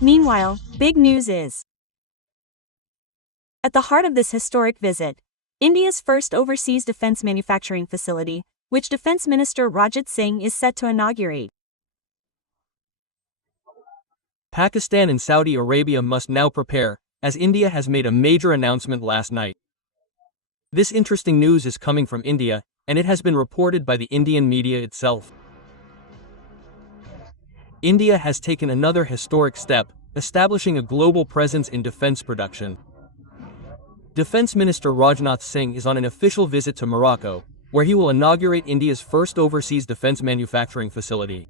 Meanwhile, big news is at the heart of this historic visit, India's first overseas defense manufacturing facility, which Defense Minister Rajat Singh is set to inaugurate. Pakistan and Saudi Arabia must now prepare, as India has made a major announcement last night. This interesting news is coming from India, and it has been reported by the Indian media itself. India has taken another historic step, establishing a global presence in defense production. Defense Minister Rajnath Singh is on an official visit to Morocco, where he will inaugurate India's first overseas defense manufacturing facility.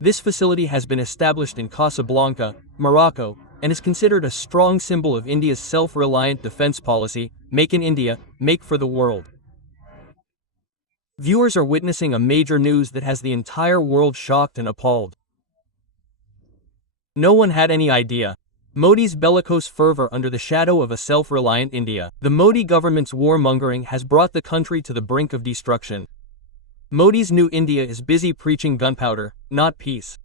This facility has been established in Casablanca, Morocco, and is considered a strong symbol of India's self-reliant defense policy, Make in India, Make for the World. Viewers are witnessing a major news that has the entire world shocked and appalled. No one had any idea. Modi's bellicose fervor under the shadow of a self-reliant India. The Modi government's warmongering has brought the country to the brink of destruction. Modi's new India is busy preaching gunpowder, not peace.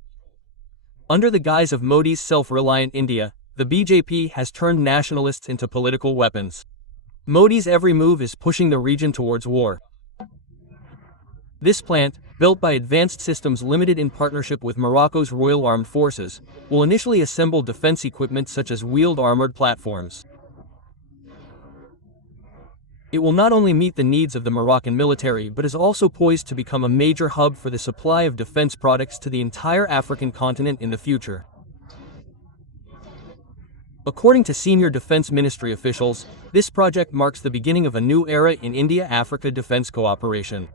Under the guise of Modi's self-reliant India, the BJP has turned nationalists into political weapons. Modi's every move is pushing the region towards war. This plant, built by Advanced Systems Limited in partnership with Morocco's Royal Armed Forces, will initially assemble defense equipment such as wheeled armored platforms. It will not only meet the needs of the Moroccan military but is also poised to become a major hub for the supply of defense products to the entire African continent in the future. According to senior Defense Ministry officials, this project marks the beginning of a new era in India-Africa defense cooperation.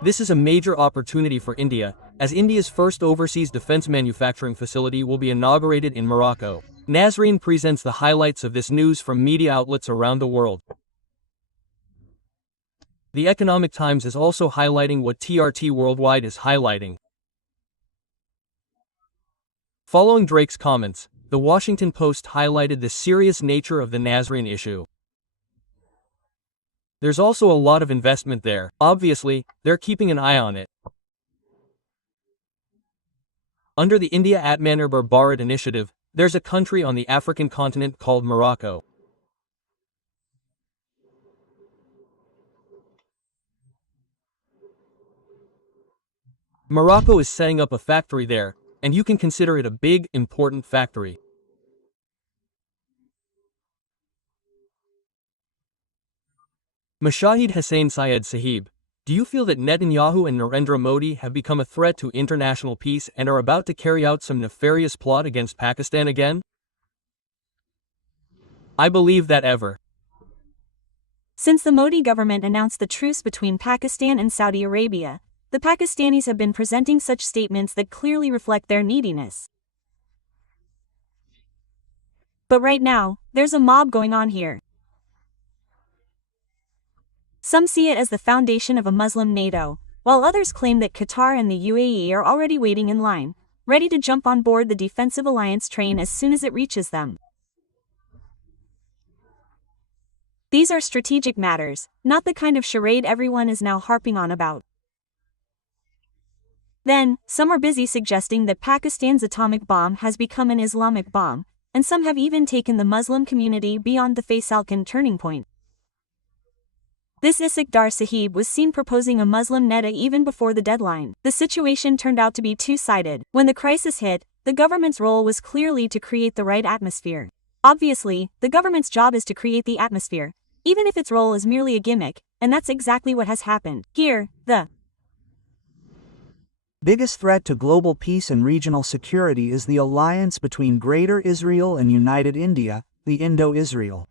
This is a major opportunity for India, as India's first overseas defense manufacturing facility will be inaugurated in Morocco. Nazreen presents the highlights of this news from media outlets around the world. The Economic Times is also highlighting what TRT Worldwide is highlighting. Following Drake's comments, the Washington Post highlighted the serious nature of the Nazreen issue. There's also a lot of investment there. Obviously, they're keeping an eye on it. Under the India Atmanirbhar Bharat initiative, there's a country on the African continent called Morocco. Morocco is setting up a factory there, and you can consider it a big, important factory. Mashahid Hussain Syed Sahib, do you feel that Netanyahu and Narendra Modi have become a threat to international peace and are about to carry out some nefarious plot against Pakistan again? I believe that ever. Since the Modi government announced the truce between Pakistan and Saudi Arabia, the Pakistanis have been presenting such statements that clearly reflect their neediness. But right now, there's a mob going on here. Some see it as the foundation of a Muslim NATO, while others claim that Qatar and the UAE are already waiting in line, ready to jump on board the defensive alliance train as soon as it reaches them. These are strategic matters, not the kind of charade everyone is now harping on about. Then, some are busy suggesting that Pakistan's atomic bomb has become an Islamic bomb, and some have even taken the Muslim community beyond the Faisalkand turning point. This Isaac Dar Sahib was seen proposing a Muslim netta even before the deadline. The situation turned out to be two-sided. When the crisis hit, the government's role was clearly to create the right atmosphere. Obviously, the government's job is to create the atmosphere, even if its role is merely a gimmick, and that's exactly what has happened. Here, the biggest threat to global peace and regional security is the alliance between Greater Israel and United India, the Indo-Israel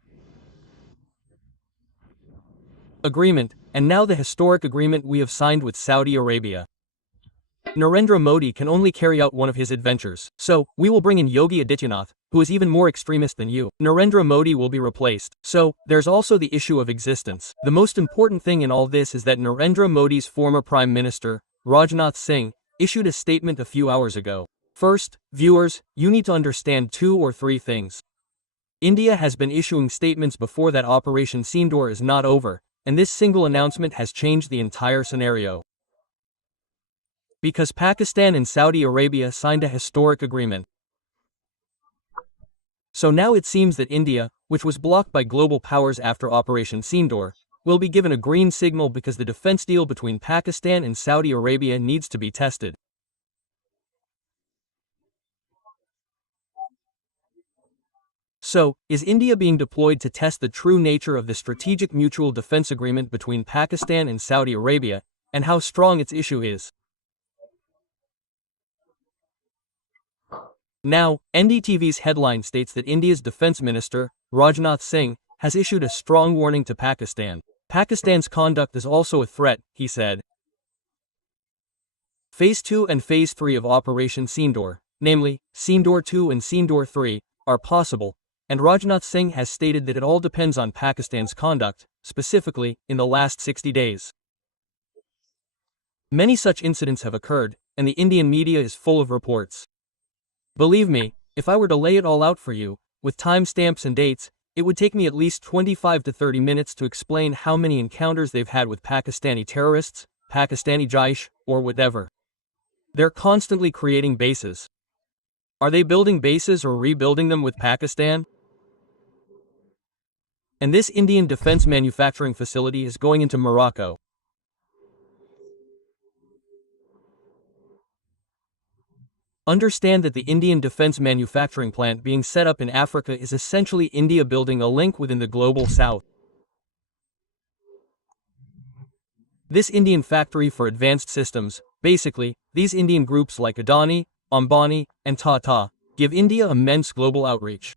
Agreement, and now the historic agreement we have signed with Saudi Arabia. Narendra Modi can only carry out one of his adventures, so we will bring in Yogi Adityanath, who is even more extremist than you. Narendra Modi will be replaced, so there's also the issue of existence. The most important thing in all this is that Narendra Modi's former Prime Minister, Rajnath Singh, issued a statement a few hours ago. First, viewers, you need to understand 2 or 3 things. India has been issuing statements before that Operation Sindoor is not over, and this single announcement has changed the entire scenario. Because Pakistan and Saudi Arabia signed a historic agreement. So now it seems that India, which was blocked by global powers after Operation Sindoor, will be given a green signal because the defense deal between Pakistan and Saudi Arabia needs to be tested. So, is India being deployed to test the true nature of the strategic mutual defense agreement between Pakistan and Saudi Arabia, and how strong its issue is? Now, NDTV's headline states that India's Defense Minister, Rajnath Singh, has issued a strong warning to Pakistan. Pakistan's conduct is also a threat, he said. Phase 2 and Phase 3 of Operation Sindoor, namely, Sindoor 2 and Sindoor 3, are possible, and Rajnath Singh has stated that it all depends on Pakistan's conduct, specifically, in the last 60 days. Many such incidents have occurred, and the Indian media is full of reports. Believe me, if I were to lay it all out for you, with timestamps and dates, it would take me at least 25 to 30 minutes to explain how many encounters they've had with Pakistani terrorists, Pakistani Jaish, or whatever. They're constantly creating bases. Are they building bases or rebuilding them with Pakistan? And this Indian defense manufacturing facility is going into Morocco. Understand that the Indian defense manufacturing plant being set up in Africa is essentially India building a link within the global south. This Indian factory for advanced systems, basically, these Indian groups like Adani, Ambani, and Tata, give India immense global outreach.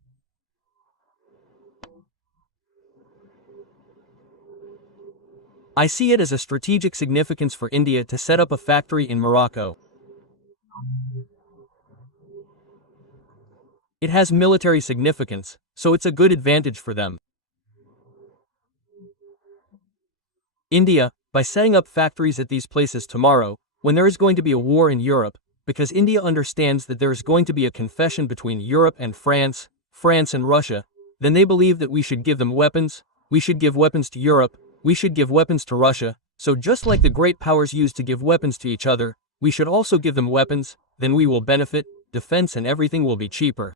I see it as a strategic significance for India to set up a factory in Morocco. It has military significance, so it's a good advantage for them. India, by setting up factories at these places tomorrow, when there is going to be a war in Europe, because India understands that there is going to be a confession between Europe and France and Russia, then they believe that we should give them weapons, we should give weapons to Europe, we should give weapons to Russia, so just like the great powers used to give weapons to each other, we should also give them weapons, then we will benefit, defense and everything will be cheaper.